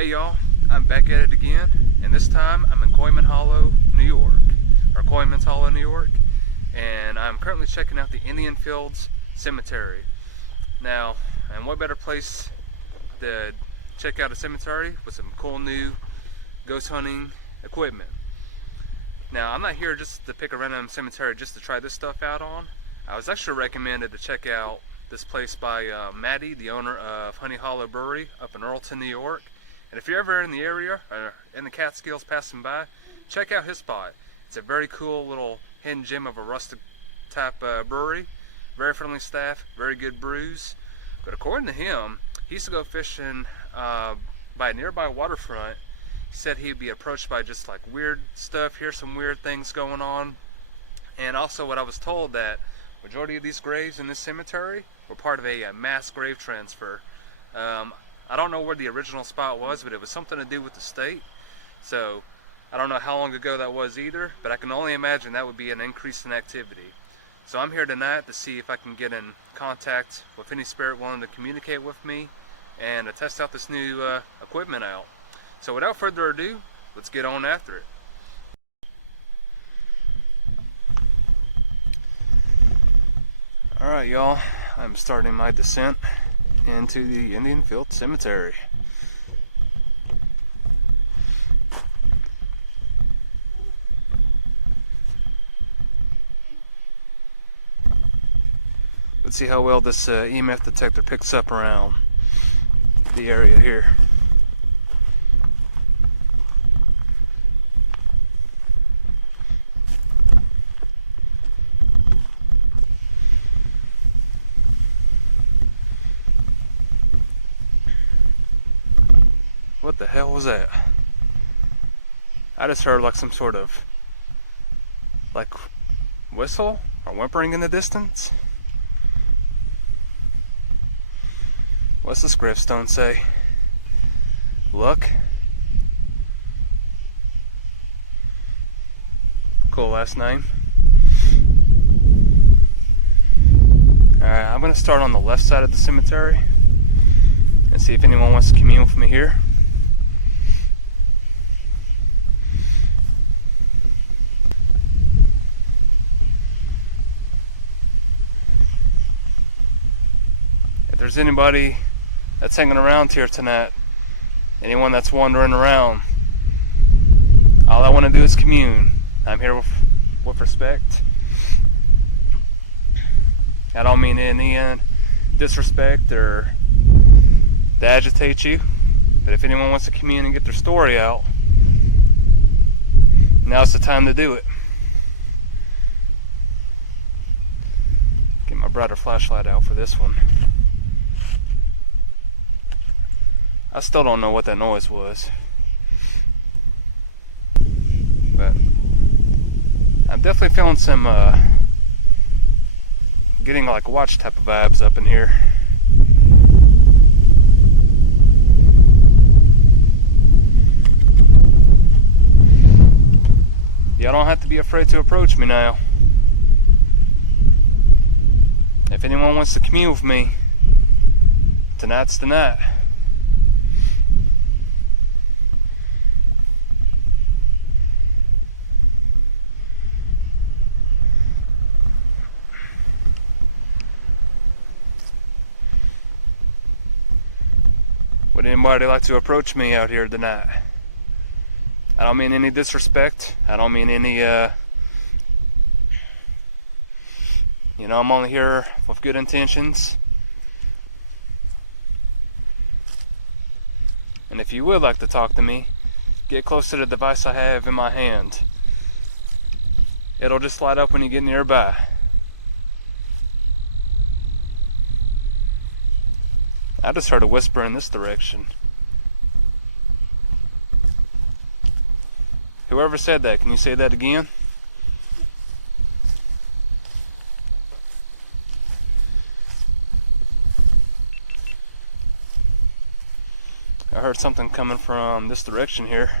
Hey y'all, I'm back at it again, and this time I'm in Coyman Hollow, New York, or Coyman's Hollow, New York, and I'm currently checking out the Indian Fields Cemetery. Now, and what better place to check out a cemetery with some cool new ghost hunting equipment. Now, I'm not here just to pick a random cemetery just to try this stuff out on. I was actually recommended to check out this place by Maddie, the owner of Honey Hollow Brewery up in Earlton, New York. And if you're ever in the area or in the Catskills passing by, check out his spot. It's a very cool little hidden gem of a rustic type brewery. Very friendly staff, very good brews. But according to him, he used to go fishing by a nearby waterfront. He said he'd be approached by just like weird stuff, hear some weird things going on. And also what I was told that majority of these graves in this cemetery were part of a mass grave transfer. I don't know where the original spot was, but it was something to do with the state. So I don't know how long ago that was either, but I can only imagine that would be an increase in activity. So I'm here tonight to see if I can get in contact with any spirit willing to communicate with me and to test out this new equipment out. So without further ado, let's get on after it. Alright y'all, I'm starting my descent into the Indian Field Cemetery. Let's see how well this EMF detector picks up around the area here. What the hell was that? I just heard like some sort of like whistle or whimpering in the distance. What's this gravestone say? Luck? Cool last name. Alright, I'm gonna start on the left side of the cemetery and see if anyone wants to commune with me here. If there's anybody that's hanging around here tonight, anyone that's wandering around, all I want to do is commune. I'm here with respect. I don't mean any disrespect or to agitate you, but if anyone wants to commune and get their story out, now's the time to do it. Get my brighter flashlight out for this one. I still don't know what that noise was, but I'm definitely feeling some getting like watch type of vibes up in here. Y'all don't have to be afraid to approach me now. If anyone wants to commune with me, tonight's the night. Would anybody like to approach me out here tonight? I don't mean any disrespect. I don't mean any, I'm only here with good intentions. And if you would like to talk to me, get close to the device I have in my hand. It'll just light up when you get nearby. I just heard a whisper in this direction. Whoever said that, can you say that again? I heard something coming from this direction here.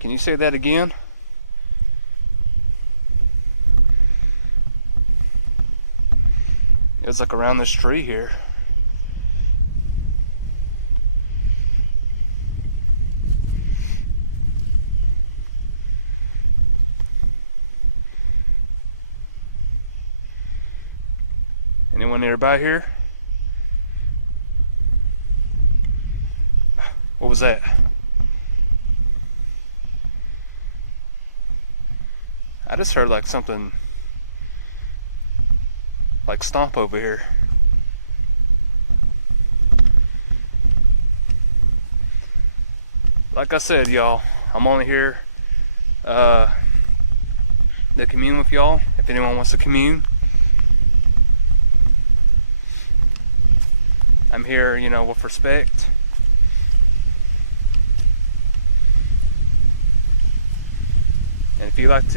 Can you say that again? Goes like around this tree here. Anyone nearby here? What was that? I just heard like something like stomp over here. Like I said, y'all, I'm only here to commune with y'all. If anyone wants to commune, I'm here, you know, with respect. And if you like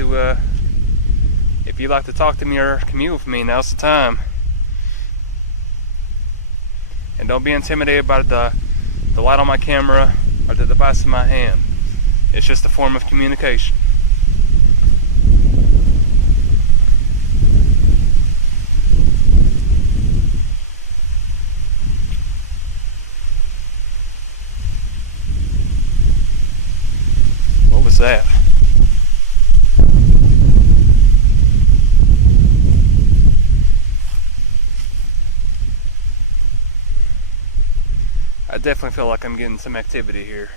to talk to me or commune with me, now's the time. And don't be intimidated by the light on my camera or the device in my hand. It's just a form of communication. What was that? I definitely feel like I'm getting some activity here.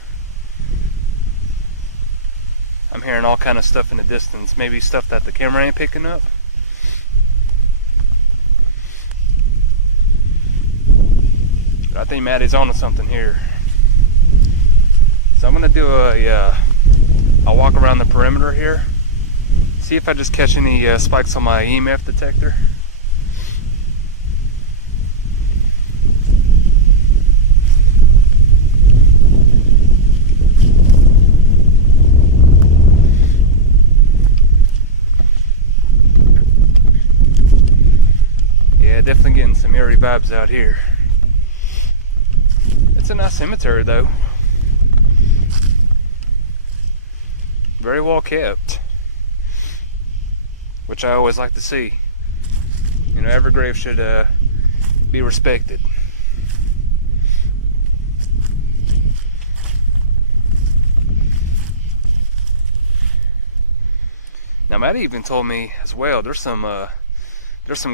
I'm hearing all kind of stuff in the distance, maybe stuff that the camera ain't picking up. But I think Maddie's onto something here. So I'm gonna do a walk around the perimeter here, see if I just catch any spikes on my EMF detector. Definitely getting some eerie vibes out here. It's a nice cemetery though. Very well kept. Which I always like to see. You know, every grave should be respected. Now Maddie even told me as well, there's some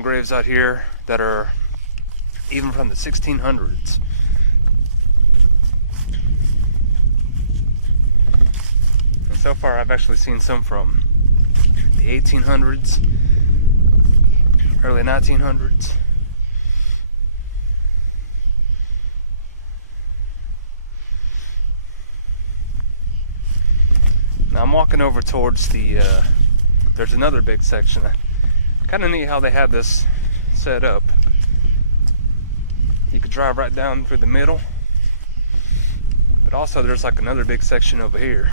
graves out here that are even from the 1600s. And so far I've actually seen some from the 1800s, early 1900s. Now I'm walking over towards there's another big section. Kind of neat how they have this set up. You could drive right down through the middle, but also there's like another big section over here.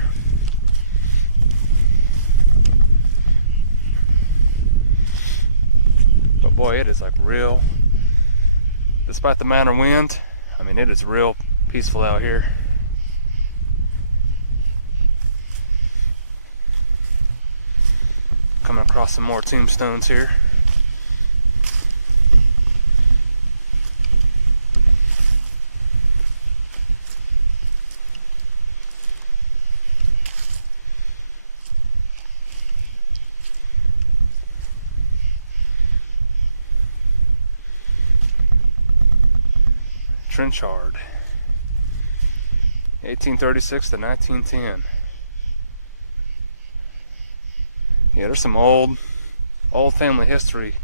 But boy, it is like real, despite the minor wind, I mean, it is real peaceful out here. Coming across some more tombstones here. Trenchard, 1836 to 1910. Yeah, there's some old family history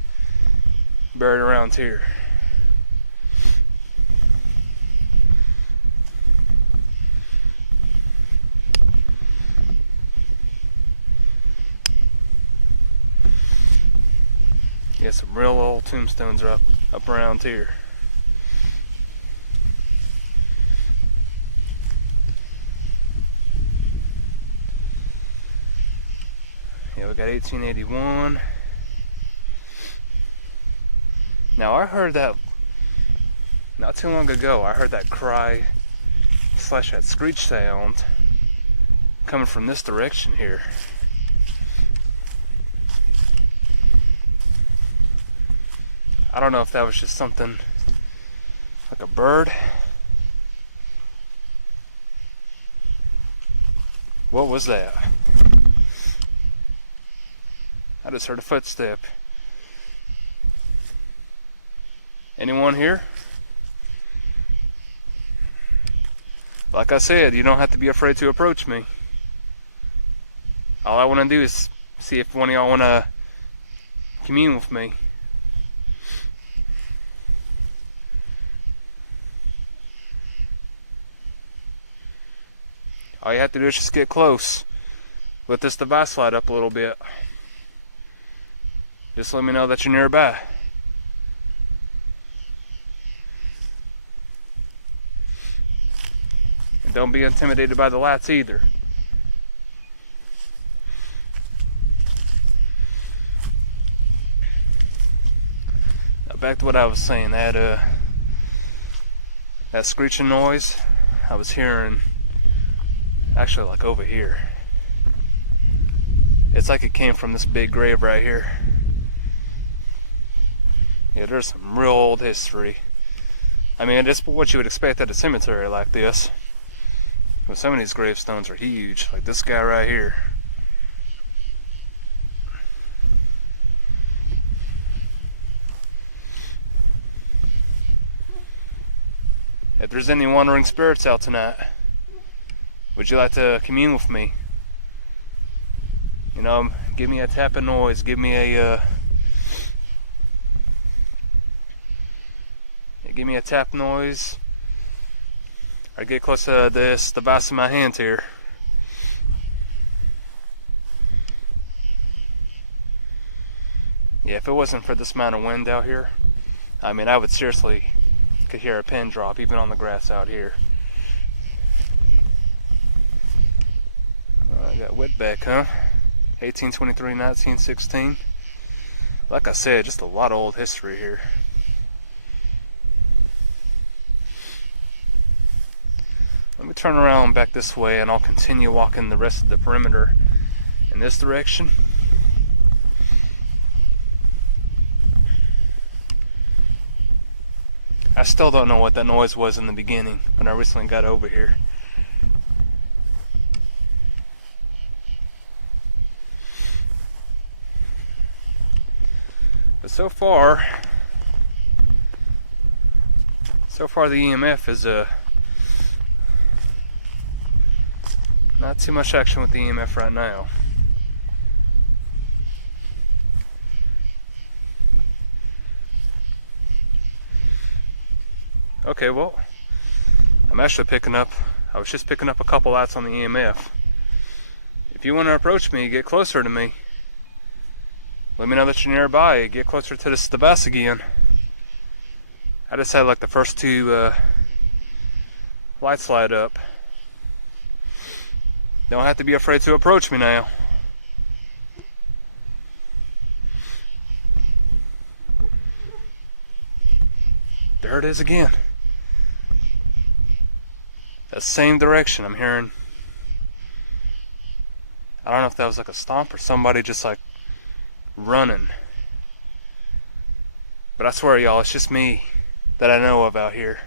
buried around here. Yeah, some real old tombstones are up around here. Yeah, we got 1881. Now I heard that not too long ago. I heard that cry / that screech sound coming from this direction here. I don't know if that was just something like a bird. What was that? I just heard a footstep. Anyone here? Like I said, you don't have to be afraid to approach me. All I want to do is see if one of y'all want to commune with me. All you have to do is just get close. Let this device slide up a little bit. Just let me know that you're nearby. And don't be intimidated by the lights either. Now back to what I was saying, that screeching noise I was hearing actually like over here. It's like it came from this big grave right here. Yeah, there's some real old history. I mean, it's what you would expect at a cemetery like this. But some of these gravestones are huge, like this guy right here. If there's any wandering spirits out tonight, would you like to commune with me? You know, give me a tapping noise, give me a tap noise, or get close to this device in my hand here. Yeah, if it wasn't for this amount of wind out here, I mean, I would seriously could hear a pin drop even on the grass out here. I got Whitbeck, huh? 1823, 1916. Like I said, just a lot of old history here. Let me turn around back this way and I'll continue walking the rest of the perimeter in this direction. I still don't know what that noise was in the beginning when I recently got over here. But so far the EMF is not too much action with the EMF right now. Okay, well, I'm actually I was just picking up a couple lights on the EMF. If you want to approach me, get closer to me. Let me know that you're nearby. Get closer to this device again. I just had like the first two lights light up. Don't have to be afraid to approach me now. There it is again. That same direction I'm hearing. I don't know if that was like a stomp or somebody just like running. But I swear y'all, it's just me that I know of out here.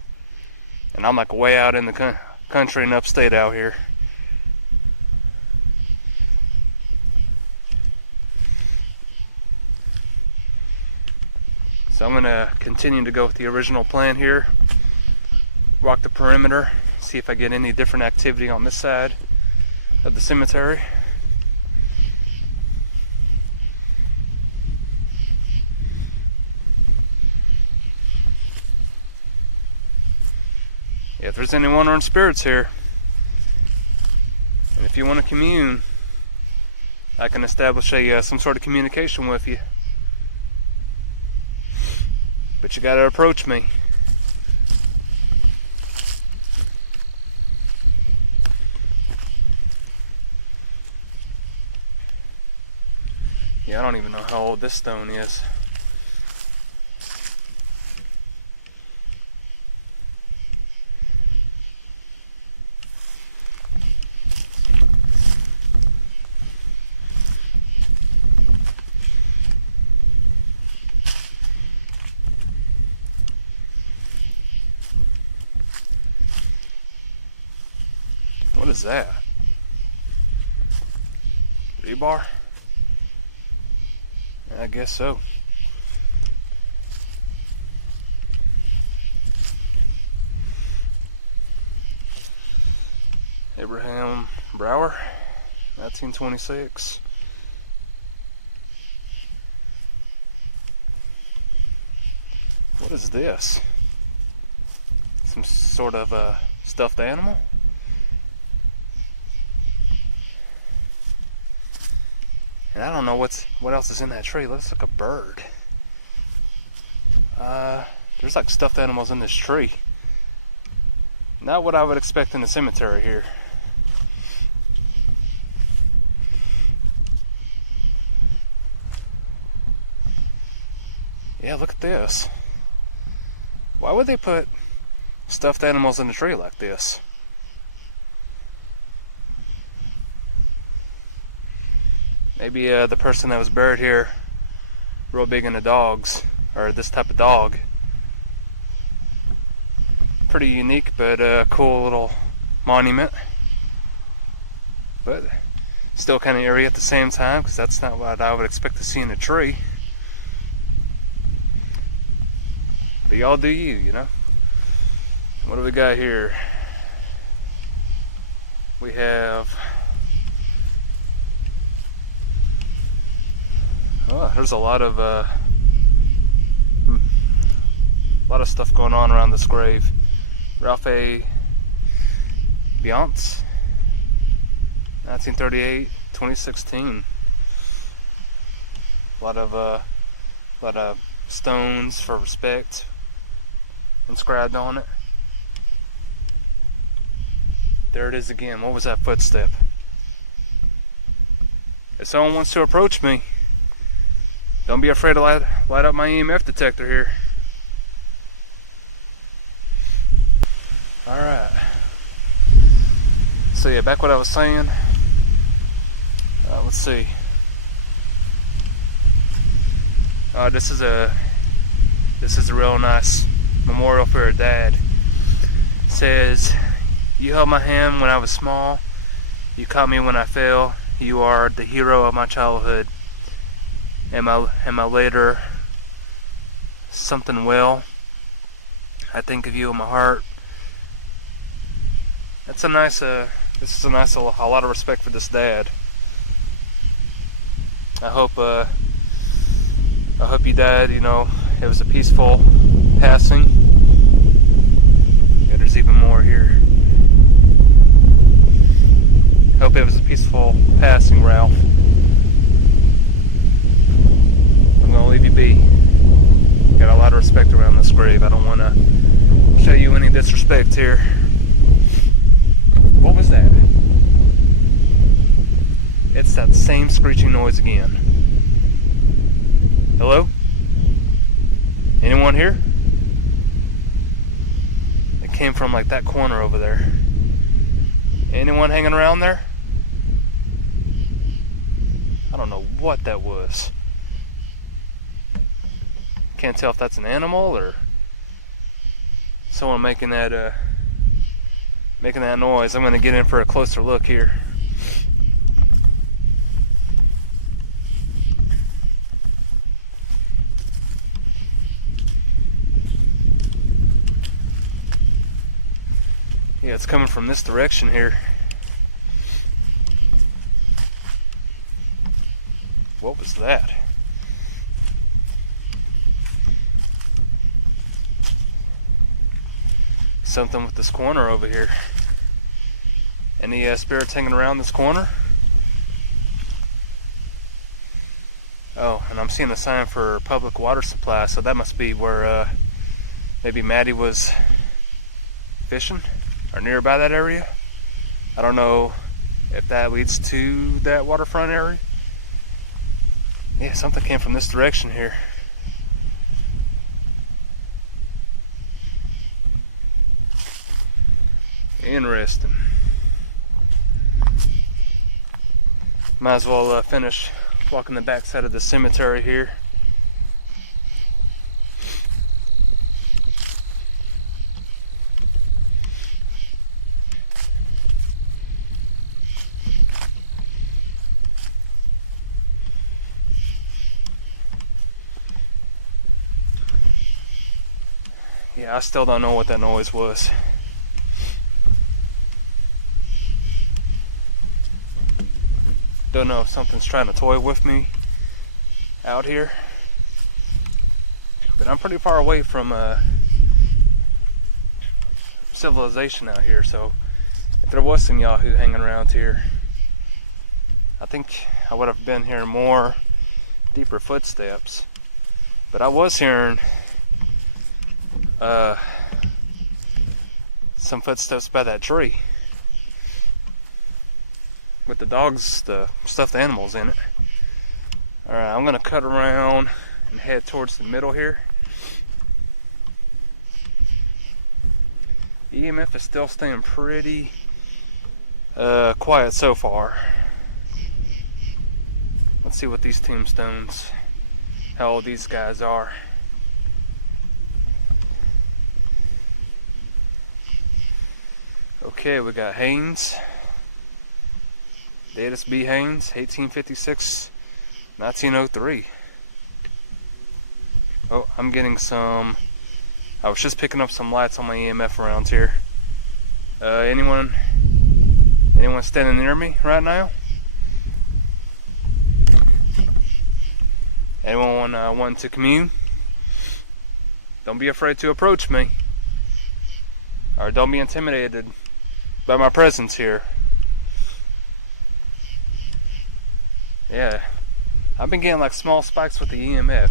And I'm like way out in the country and upstate out here. So I'm going to continue to go with the original plan here. Walk the perimeter, see if I get any different activity on this side of the cemetery. Yeah, if there's any wandering spirits here, and if you want to commune, I can establish some sort of communication with you. But you gotta approach me. Yeah, I don't even know how old this stone is. is that? Rebar? I guess so. Abraham Brower, 1926. What is this? Some sort of stuffed animal? And I don't know what else is in that tree. It looks like a bird. There's like stuffed animals in this tree. Not what I would expect in a cemetery here. Yeah, look at this. Why would they put stuffed animals in a tree like this? Maybe the person that was buried here real big into dogs, or this type of dog. Pretty unique, but cool little monument. But still kind of eerie at the same time, because that's not what I would expect to see in a tree. But y'all do you, you know? What do we got here? We have... oh, there's a lot of stuff going on around this grave. Ralph A. Beyonce, 1938, 2016. A lot of stones for respect inscribed on it. There it is again. What was that footstep? If someone wants to approach me, don't be afraid to light up my EMF detector here. Alright. So yeah, back what I was saying. Let's see. This is a real nice memorial for her dad. It says, "You held my hand when I was small. You caught me when I fell. You are the hero of my childhood. And my later something well. I think of you in my heart." That's a nice. This is a nice. A lot of respect for this dad. I hope you died. You know, it was a peaceful passing. Yeah, there's even more here. Hope it was a peaceful passing, Ralph. I'm gonna leave you be. Got a lot of respect around this grave. I don't want to show you any disrespect here. What was that? It's that same screeching noise again. Hello? Anyone here? It came from like that corner over there. Anyone hanging around there? I don't know what that was. Can't tell if that's an animal or someone making that noise. I'm going to get in for a closer look here. Yeah, it's coming from this direction here. What was that? Something with this corner over here. Any spirits hanging around this corner? Oh, and I'm seeing a sign for public water supply, so that must be where maybe Maddie was fishing or nearby that area. I don't know if that leads to that waterfront area. Yeah, something came from this direction here. Interesting. Might as well finish walking the backside of the cemetery here. Yeah, I still don't know what that noise was. Don't know if something's trying to toy with me out here. But I'm pretty far away from civilization out here, so if there was some Yahoo hanging around here, I think I would have been hearing more deeper footsteps. But I was hearing some footsteps by that tree with the dogs, the stuffed animals in it. Alright, I'm gonna cut around and head towards the middle here. EMF is still staying pretty quiet so far. Let's see what these tombstones, how old these guys are. Okay, we got Haynes, Datus B. Haynes, 1856, 1903. Oh, I'm getting some, I was just picking up some lights on my EMF around here. Anyone standing near me right now? Anyone wanting to commune? Don't be afraid to approach me. Or don't be intimidated by my presence here. Yeah, I've been getting like small spikes with the EMF.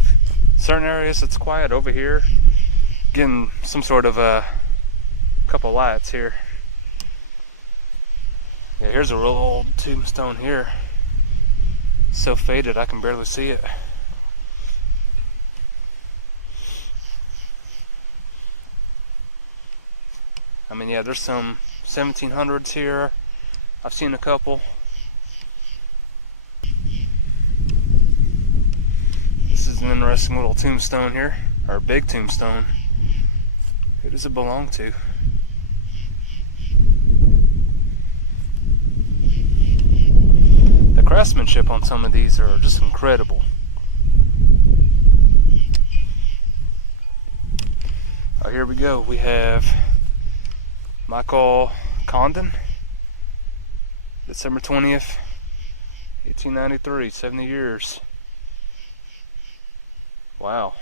Certain areas it's quiet. Over here, getting some sort of a couple lights here. Yeah, here's a real old tombstone here. So faded I can barely see it. I mean, yeah, there's some 1700s here. I've seen a couple. This is an interesting little tombstone here, or a big tombstone. Who does it belong to? The craftsmanship on some of these are just incredible. Oh, here we go. We have Michael Condon, December 20th, 1893, 70 years. Wow.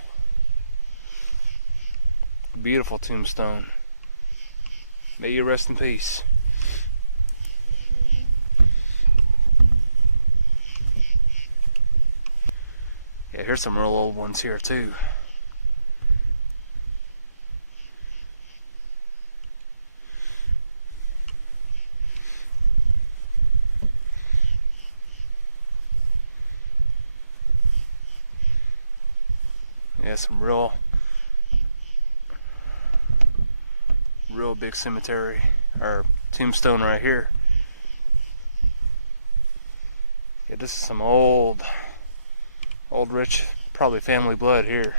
Beautiful tombstone. May you rest in peace. Yeah, here's some real old ones here too. Yeah, some real big cemetery or tombstone right here. Yeah, this is some old rich, probably family blood here.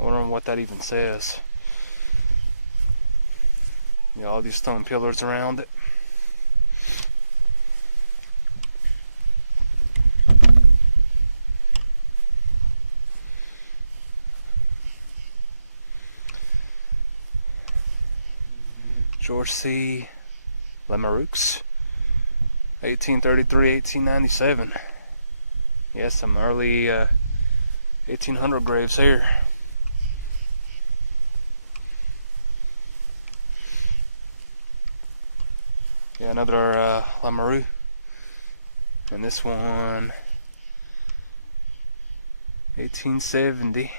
I wonder what that even says. You know, all these stone pillars around it. George C. Lemarux, 1833, 1897. Yeah, some early 1800 graves here. Yeah, another Lemarux. And this one, 1870.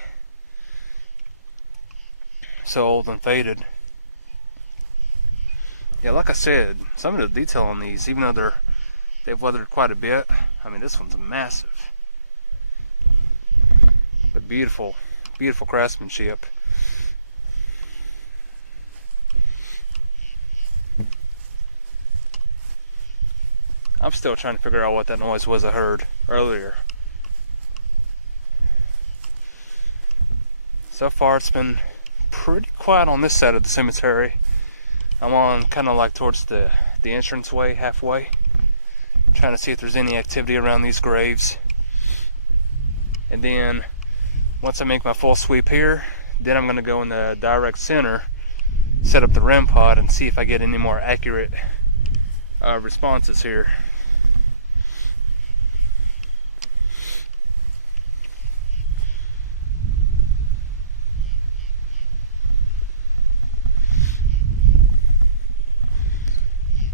So old and faded. Yeah, like I said, some of the detail on these, even though they've weathered quite a bit, I mean, this one's massive. But beautiful, beautiful craftsmanship. I'm still trying to figure out what that noise was I heard earlier. So far it's been pretty quiet on this side of the cemetery. I'm on kind of like towards the entranceway, halfway, trying to see if there's any activity around these graves. And then once I make my full sweep here, then I'm going to go in the direct center, set up the REM pod, and see if I get any more accurate responses here.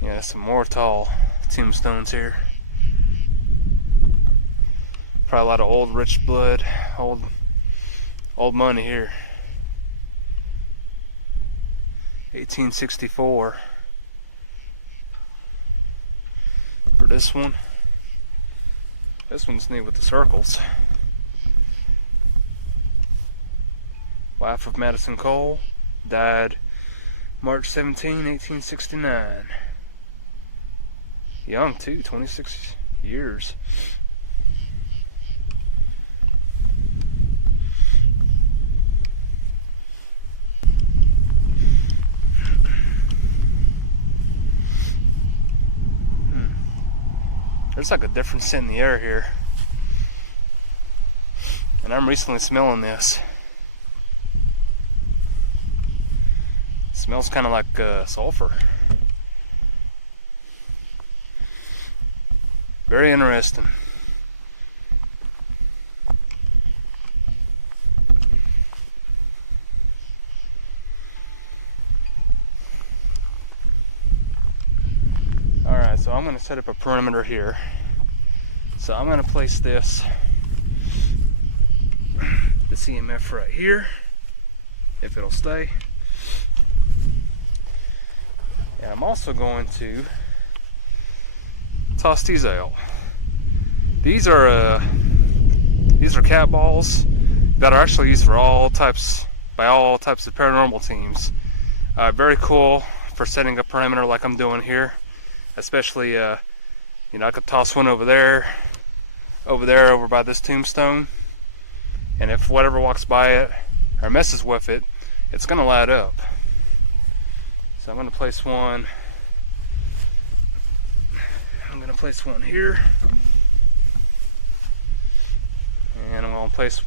Yeah, some more tall tombstones here. Probably a lot of old rich blood, old money here. 1864 for this one. This one's neat with the circles. Wife of Madison Cole, died March 17, 1869. Young too, 26 years. There's like a different scent in the air here. And I'm recently smelling this. It smells kind of like sulfur. Very interesting. Alright, so I'm going to set up a perimeter here. So I'm going to place this EMF right here, if it'll stay. And I'm also going to toss these out. These are cat balls that are actually used for all types of paranormal teams. Very cool for setting a perimeter like I'm doing here. Especially, I could toss one over there by this tombstone, and if whatever walks by it or messes with it, it's gonna light up. So I'm gonna place one. I'm gonna place one here, and I'm gonna place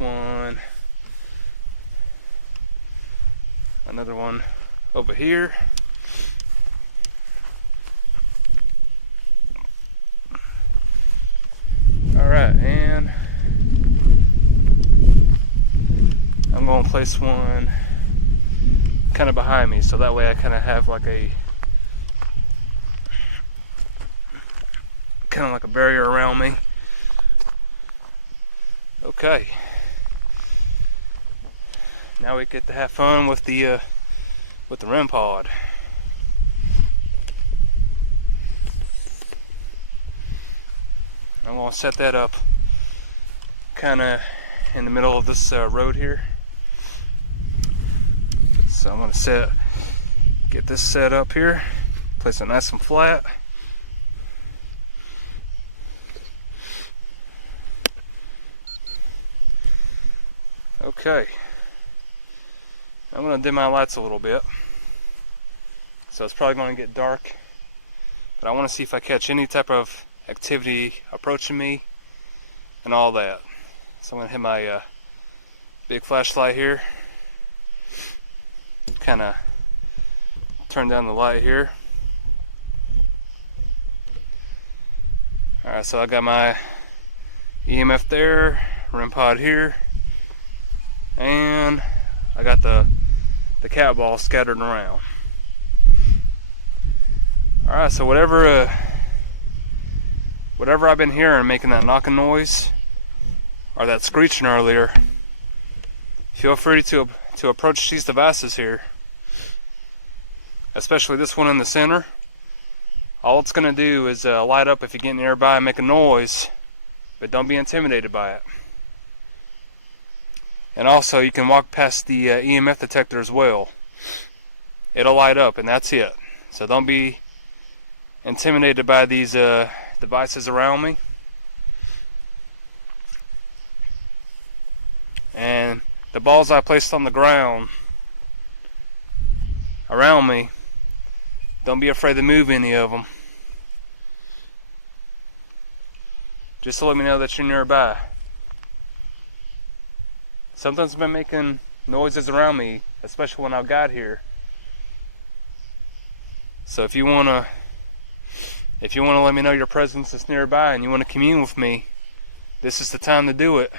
another one over here. Alright, and I'm going to place one kind of behind me, so that way I kind of have like a barrier around me. Okay. Now we get to have fun with the REM pod. I'm going to set that up kind of in the middle of this road here. So I'm going to get this set up here, place it nice and flat. Okay. I'm going to dim my lights a little bit. So it's probably going to get dark, but I want to see if I catch any type of activity approaching me and all that. So I'm going to hit my big flashlight here, kind of turn down the light here. Alright, so I got my EMF there, REM pod here, and I got the cat ball scattered around. Alright, so whatever I've been hearing making that knocking noise or that screeching earlier, feel free to approach these devices here, especially this one in the center. All it's going to do is light up if you get nearby and make a noise, but don't be intimidated by it. And also you can walk past the EMF detector as well. It'll light up and that's it. So don't be intimidated by these devices around me. And the balls I placed on the ground around me, Don't be afraid to move any of them. Just to let me know that you're nearby. Something's been making noises around me, especially when I got here. So if you wanna let me know your presence is nearby and you wanna commune with me, this is the time to do it.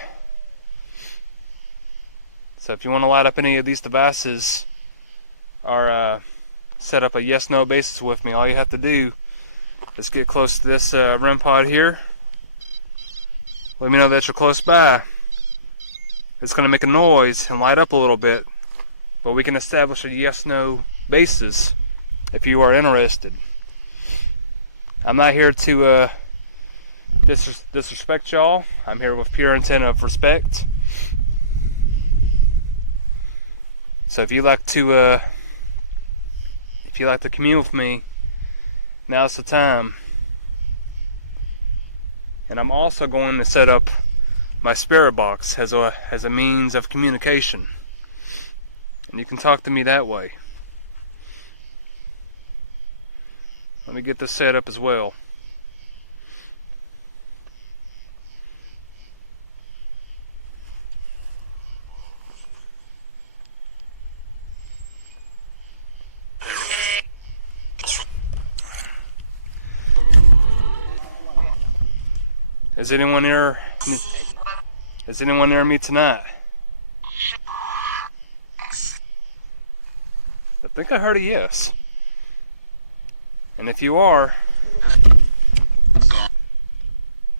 So if you wanna light up any of these devices or set up a yes/no basis with me, all you have to do is get close to this REM pod here. Let me know that you're close by. It's going to make a noise and light up a little bit, but we can establish a yes/no basis if you are interested. I'm not here to disrespect y'all. I'm here with pure intent of respect. So if you like to commune with me, now's the time. And I'm also going to set up my spirit box as a means of communication, and you can talk to me that way. Let me get this set up as well. Is anyone near me tonight? I think I heard a yes. And if you are,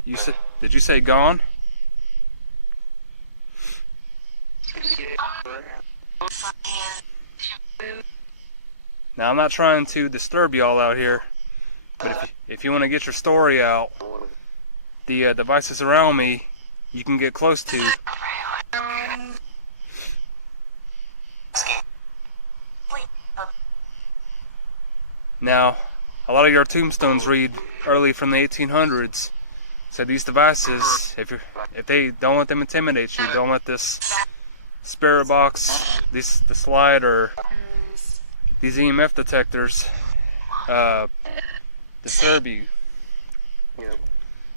did you say gone? Now I'm not trying to disturb y'all out here, but if you want to get your story out, the devices around me you can get close to. Now, a lot of your tombstones read early from the 1800s. So these devices, if they don't let them intimidate you, don't let this spirit box, the slide, or these EMF detectors disturb you.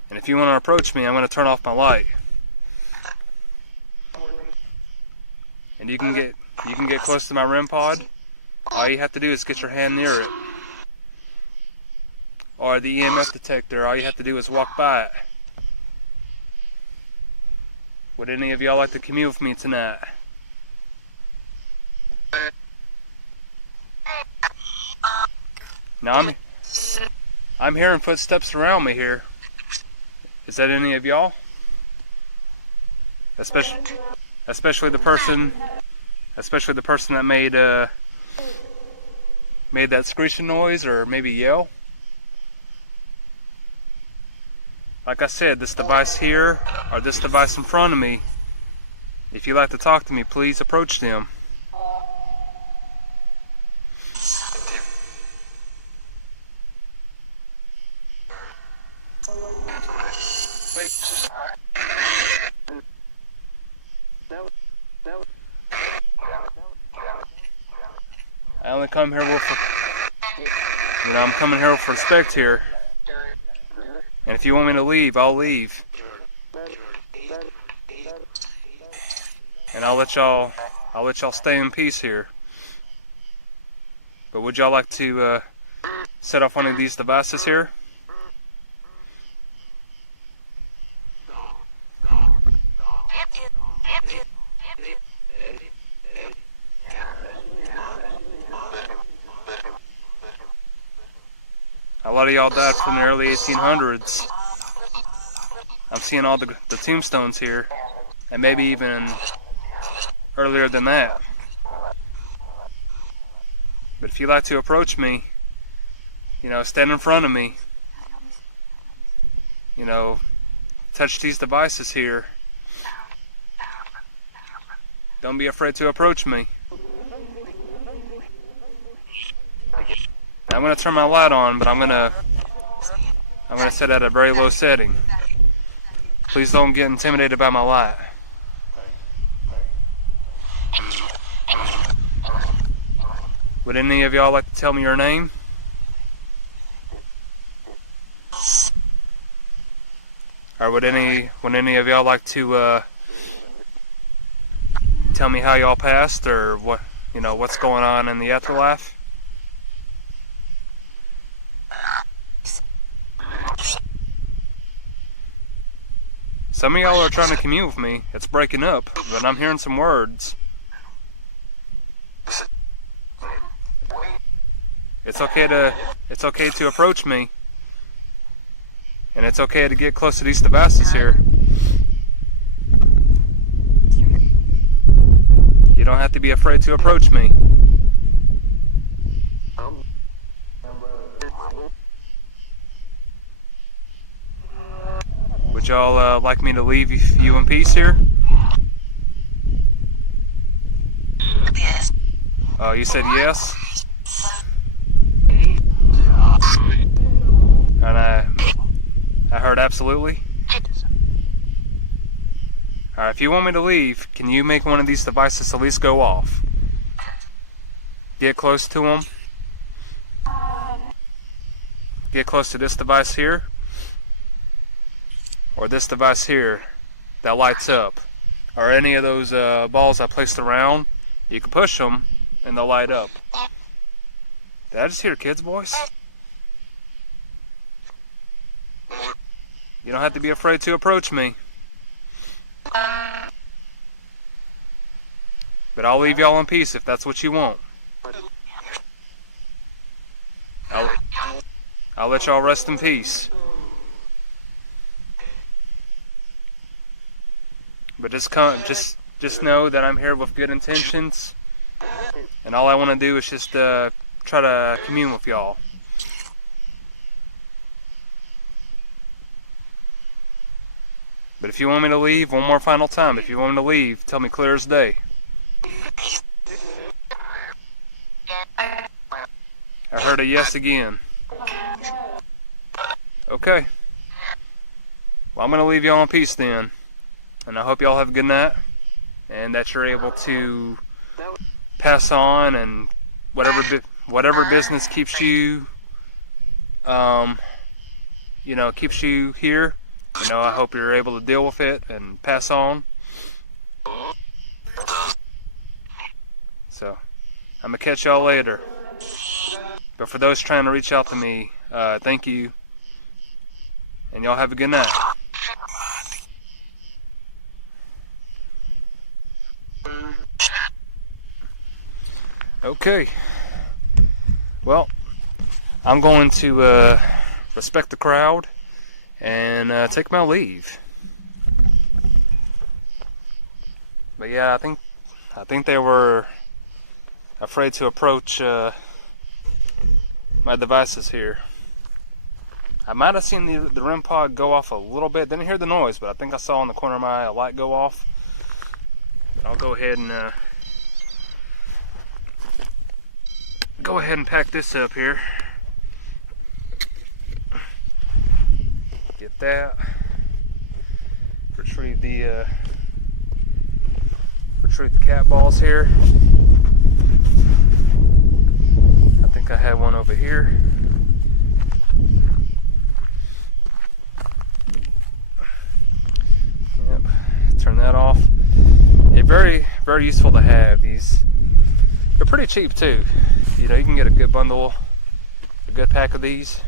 And if you want to approach me, I'm going to turn off my light. And you can get close to my REM pod. All you have to do is get your hand near it. Or the EMF detector, all you have to do is walk by it. Would any of y'all like to commune with me tonight? Now I'm hearing footsteps around me here. Is that any of y'all? Especially the person that made that screeching noise, or maybe yell. Like I said, this device here or this device in front of me, if you'd like to talk to me, please approach them. I only come here I'm coming here with respect here. And if you want me to leave, I'll leave. And I'll let y'all stay in peace here. But would y'all like to set off one of these devices here? A lot of y'all died from the early 1800s. I'm seeing all the tombstones here, and maybe even earlier than that. But if you'd like to approach me, stand in front of me, touch these devices here, don't be afraid to approach me. I'm going to turn my light on, but I'm going to set it at a very low setting. Please don't get intimidated by my light. Would any of y'all like to tell me your name? Or would any of y'all like to tell me how y'all passed, or what, what's going on in the afterlife? Some of y'all are trying to commune with me. It's breaking up, but I'm hearing some words. It's okay to approach me. And it's okay to get close to these devices here. You don't have to be afraid to approach me. Would y'all like me to leave you in peace here? Yes. Oh, you said yes? And I heard absolutely. Alright, if you want me to leave, can you make one of these devices at least go off? Get close to them. Get close to this device here. Or this device here that lights up. Or any of those balls I placed around. You can push them and they'll light up. Did I just hear kids' voice? You don't have to be afraid to approach me. But I'll leave y'all in peace if that's what you want. I'll let y'all rest in peace. But just know that I'm here with good intentions. And all I want to do is just try to commune with y'all. But if you want me to leave, one more final time, if you want me to leave, tell me clear as day. I heard a yes again. Okay. Well, I'm going to leave y'all in peace then. And I hope y'all have a good night. And that you're able to pass on, and whatever business keeps you, keeps you here. I hope you're able to deal with it and pass on. So, I'm going to catch y'all later. But for those trying to reach out to me, thank you. And y'all have a good night. Okay. Well, I'm going to respect the crowd and take my leave. But yeah, I think they were afraid to approach my devices here. I might have seen the REM pod go off a little bit. Didn't hear the noise, but I think I saw in the corner of my eye a light go off. But I'll go ahead and pack this up here. Get that. Retrieve the cat balls here. I think I had one over here. Yep. Turn that off. They're very, very useful to have. These, they're pretty cheap too. You can get a good bundle, a good pack of these.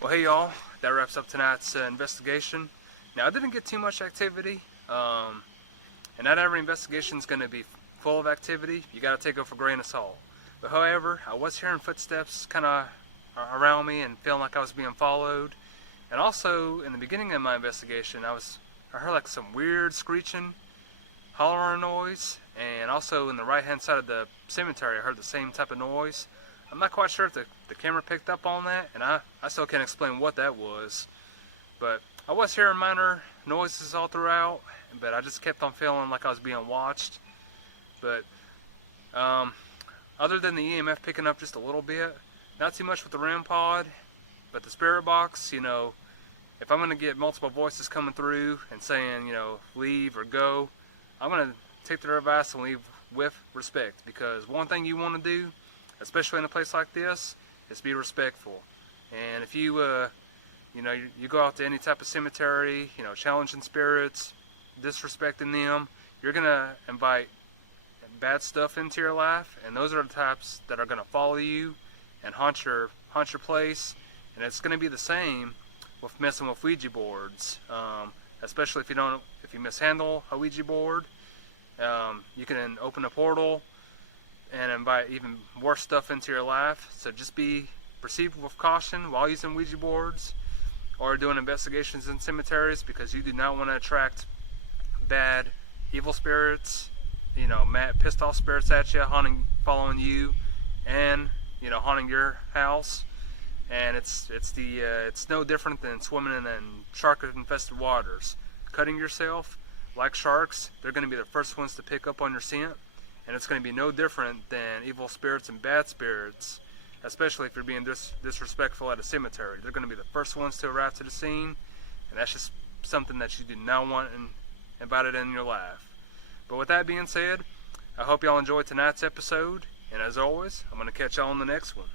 Well, hey y'all, that wraps up tonight's investigation. Now, I didn't get too much activity, and not every investigation is going to be full of activity. You got to take it with a grain of salt. But however, I was hearing footsteps kind of around me and feeling like I was being followed. And also, in the beginning of my investigation, I heard like some weird screeching, hollering noise. And also in the right hand side of the cemetery I heard the same type of noise. I'm not quite sure if the camera picked up on that, and I still can't explain what that was. But I was hearing minor noises all throughout, but I just kept on feeling like I was being watched. But other than the EMF picking up just a little bit, not too much with the REM pod, but the spirit box, if I'm going to get multiple voices coming through and saying, leave or go, I'm going to take their advice and leave with respect, because one thing you want to do, especially in a place like this, is be respectful. And if you You know, you go out to any type of cemetery, you know, challenging spirits, disrespecting them, you're going to invite bad stuff into your life, and those are the types that are going to follow you and haunt your place. And it's going to be the same with messing with Ouija boards, especially if you mishandle a Ouija board. You can open a portal and invite even worse stuff into your life. So just proceed with caution while using Ouija boards or doing investigations in cemeteries, because you do not want to attract bad, evil spirits, you know, mad, pissed off spirits at you, following you, and, you know, haunting your house. And it's no different than swimming in shark-infested waters. Cutting yourself, like sharks, they're going to be the first ones to pick up on your scent, and it's going to be no different than evil spirits and bad spirits, especially if you're being disrespectful at a cemetery. They're going to be the first ones to arrive to the scene, and that's just something that you do not want invited in your life. But with that being said, I hope y'all enjoyed tonight's episode, and as always, I'm going to catch y'all on the next one.